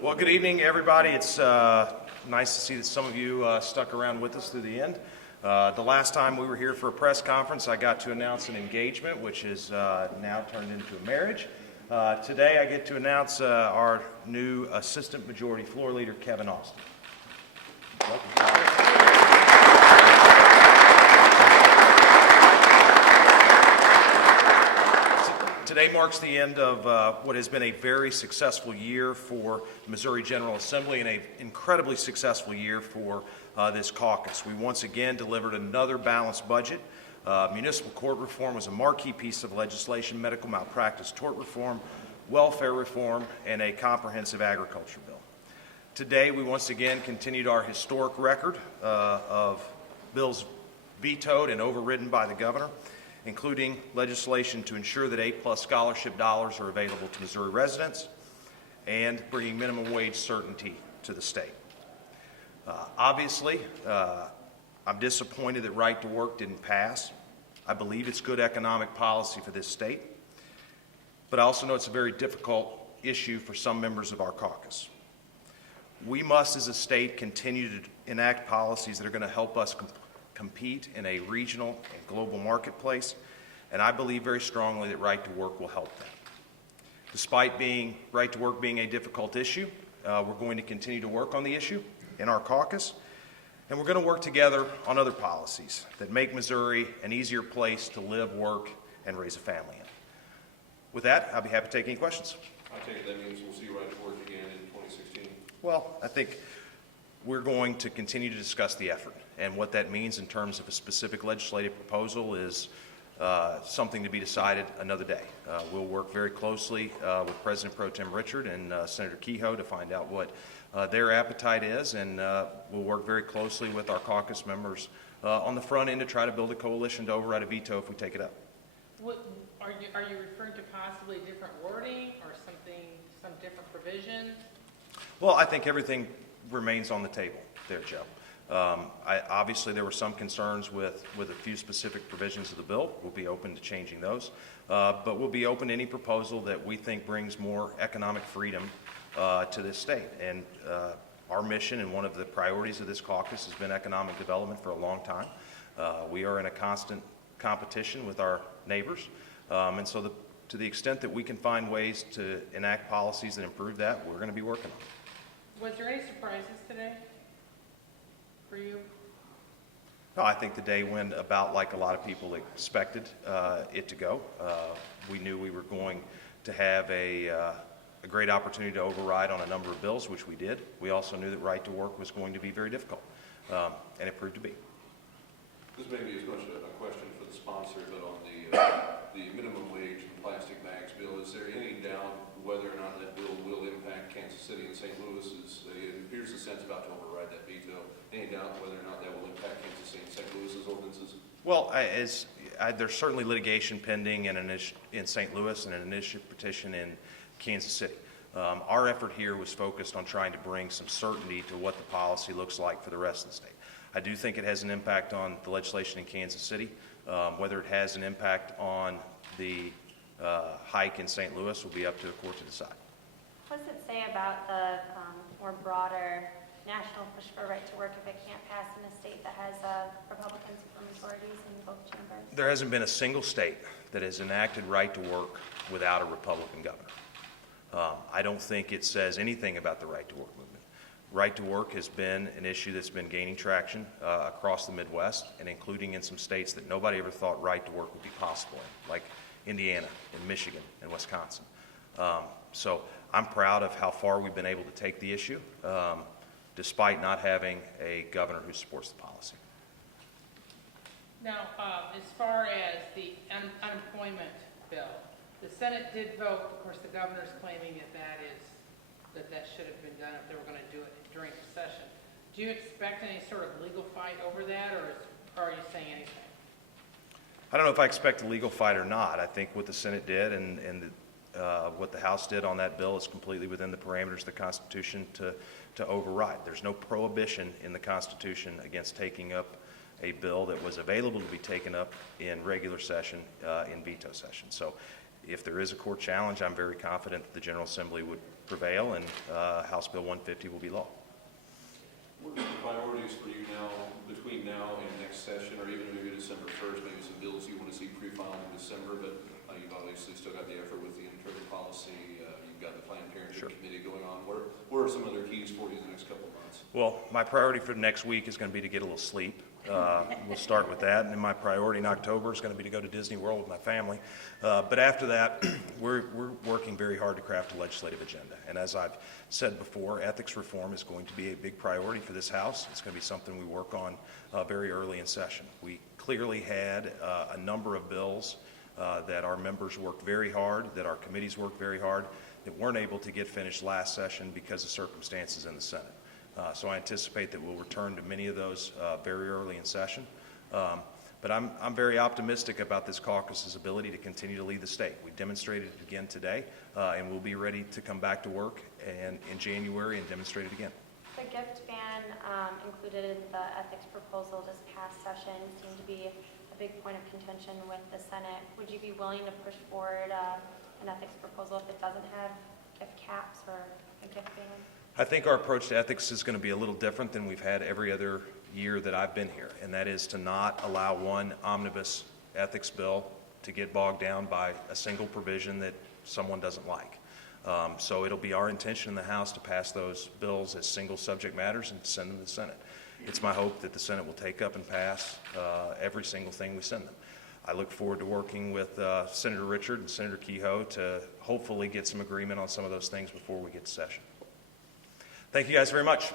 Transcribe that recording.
Well, good evening, everybody. It's nice to see that some of you stuck around with us through the end. The last time we were here for a press conference, I got to announce an engagement, which is now turned into a marriage. Today, I get to announce our new Assistant Majority Floor Leader, Kevin Austin. Welcome. Today marks the end of what has been a very successful year for the Missouri General Assembly and an incredibly successful year for this caucus. We once again delivered another balanced budget. Municipal court reform was a marquee piece of legislation, medical malpractice tort reform, welfare reform, and a comprehensive agriculture bill. Today, we once again continued our historic record of bills vetoed and overridden by the governor, including legislation to ensure that A-plus scholarship dollars are available to Missouri residents and bringing minimum wage certainty to the state. Obviously, I'm disappointed that right to work didn't pass. I believe it's good economic policy for this state, but I also know it's a very difficult issue for some members of our caucus. We must, as a state, continue to enact policies that are going to help us compete in a regional and global marketplace, and I believe very strongly that right to work will help that. Despite right to work being a difficult issue, we're going to continue to work on the issue in our caucus, and we're going to work together on other policies that make Missouri an easier place to live, work, and raise a family in. With that, I'll be happy to take any questions. I take it that means we'll see right to work again in 2016? Well, I think we're going to continue to discuss the effort, and what that means in terms of a specific legislative proposal is something to be decided another day. We'll work very closely with President Pro Tem Richard and Senator Kehoe to find out what their appetite is, and we'll work very closely with our caucus members on the front end to try to build a coalition to override a veto if we take it up. Are you referring to possibly different wording or some different provision? Well, I think everything remains on the table there, Joe. Obviously, there were some concerns with a few specific provisions of the bill. We'll be open to changing those, but we'll be open to any proposal that we think brings more economic freedom to this state. And our mission and one of the priorities of this caucus has been economic development for a long time. We are in a constant competition with our neighbors, and so to the extent that we can find ways to enact policies that improve that, we're going to be working on it. Was there any surprises today for you? No, I think the day went about like a lot of people expected it to go. We knew we were going to have a great opportunity to override on a number of bills, which we did. We also knew that right to work was going to be very difficult, and it proved to be. This may be as much a question for the sponsor, but on the minimum wage and plastic bags bill, is there any doubt whether or not that bill will impact Kansas City and St. Louis? Here's the sense about to override that veto. Any doubt whether or not that will impact Kansas City and St. Louis's ordinances? Well, there's certainly litigation pending in St. Louis and an initiative petition in Kansas City. Our effort here was focused on trying to bring some certainty to what the policy looks like for the rest of the state. I do think it has an impact on the legislation in Kansas City. Whether it has an impact on the hike in St. Louis will be up to the court to decide. What does it say about the more broader national push for right to work if it can't pass in a state that has Republican supermajorities in both chambers? There hasn't been a single state that has enacted right to work without a Republican governor. I don't think it says anything about the right to work movement. Right to work has been an issue that's been gaining traction across the Midwest, and including in some states that nobody ever thought right to work would be possible in, like Indiana and Michigan and Wisconsin. So I'm proud of how far we've been able to take the issue, despite not having a governor who supports the policy. Now, as far as the unemployment bill, the Senate did vote. Of course, the governor's claiming that should have been done if they were going to do it during the session. Do you expect any sort of legal fight over that, or are you saying anything? I don't know if I expect a legal fight or not. I think what the Senate did and what the House did on that bill is completely within the parameters of the Constitution to override. There's no prohibition in the Constitution against taking up a bill that was available to be taken up in regular session in veto session. So if there is a court challenge, I'm very confident that the General Assembly would prevail, and House Bill 150 will be law. What are the priorities for you now, between now and next session, or even maybe December 1st, maybe some bills you want to see pre-filed in December, but you've obviously still got the effort with the internal policy, you've got the Planned Parenthood Committee going on. What are some other keys for you in the next couple of months? Well, my priority for next week is going to be to get a little sleep. We'll start with that, and then my priority in October is going to be to go to Disney World with my family. But after that, we're working very hard to craft a legislative agenda. And as I've said before, ethics reform is going to be a big priority for this House. It's going to be something we work on very early in session. We clearly had a number of bills that our members worked very hard, that our committees worked very hard, that weren't able to get finished last session because of circumstances in the Senate. So I anticipate that we'll return to many of those very early in session. But I'm very optimistic about this caucus's ability to continue to lead the state. We demonstrated it again today, and we'll be ready to come back to work in January and demonstrate it again. The gift ban included in the ethics proposal this past session seemed to be a big point of contention with the Senate. Would you be willing to push forward an ethics proposal if it doesn't have gift caps or a gift ban? I think our approach to ethics is going to be a little different than we've had every other year that I've been here, and that is to not allow one omnibus ethics bill to get bogged down by a single provision that someone doesn't like. So it'll be our intention in the House to pass those bills as single subject matters and send them to the Senate. It's my hope that the Senate will take up and pass every single thing we send them. I look forward to working with Senator Richard and Senator Kehoe to hopefully get some agreement on some of those things before we get to session. Thank you guys very much.